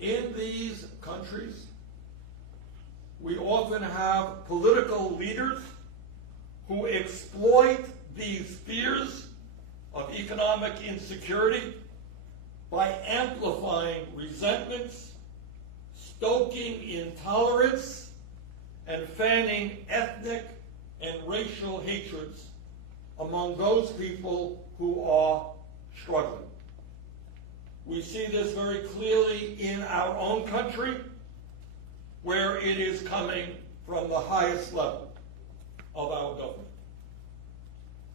In these countries, we often have political leaders who exploit these fears of economic insecurity by amplifying resentments, stoking intolerance, and fanning ethnic and racial hatreds among those people who are struggling. We see this very clearly in our own country, where it is coming from the highest level of our government.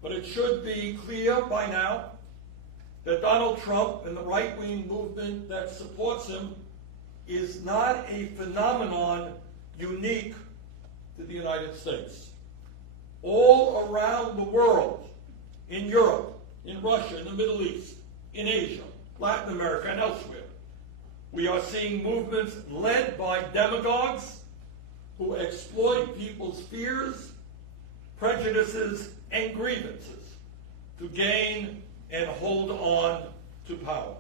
But it should be clear by now that Donald Trump and the right-wing movement that supports him is not a phenomenon unique to the United States. All around the world, in Europe, in Russia, in the Middle East, in Asia, Latin America, and elsewhere, we are seeing movements led by demagogues who exploit people's fears, prejudices, and grievances to gain and hold on to power.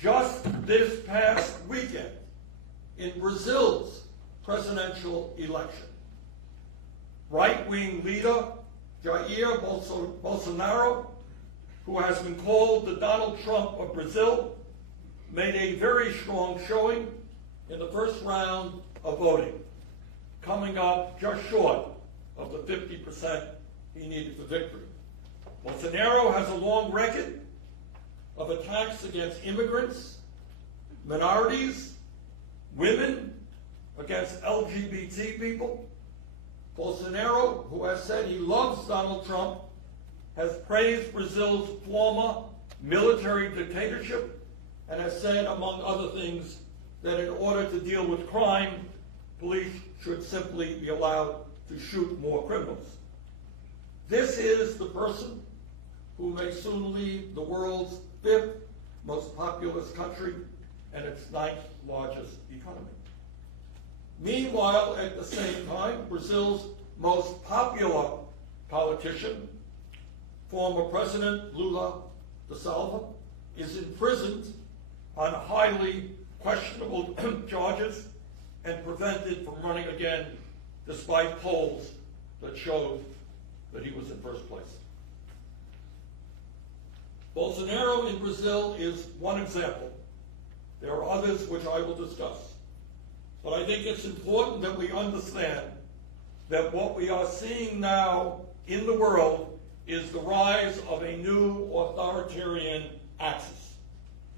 Just this past weekend, in Brazil's presidential election, right-wing leader Jair Bolsonaro, who has been called the Donald Trump of Brazil, made a very strong showing in the first round of voting, coming up just short of the 50% he needed for victory. Bolsonaro has a long record of attacks against immigrants, minorities, women, against LGBT people. Bolsonaro, who has said he loves Donald Trump, has praised Brazil's former military dictatorship and has said, among other things, that in order to deal with crime, police should simply be allowed to shoot more criminals. This is the person who may soon lead the world's 5th most populous country and its 9th largest economy. Meanwhile, at the same time, Brazil's most popular politician, former President Lula da Silva, is imprisoned on highly questionable charges and prevented from running again despite polls that showed that he was in first place. Bolsonaro in Brazil is one example. There are others which I will discuss. But I think it's important that we understand that what we are seeing now in the world is the rise of a new authoritarian axis.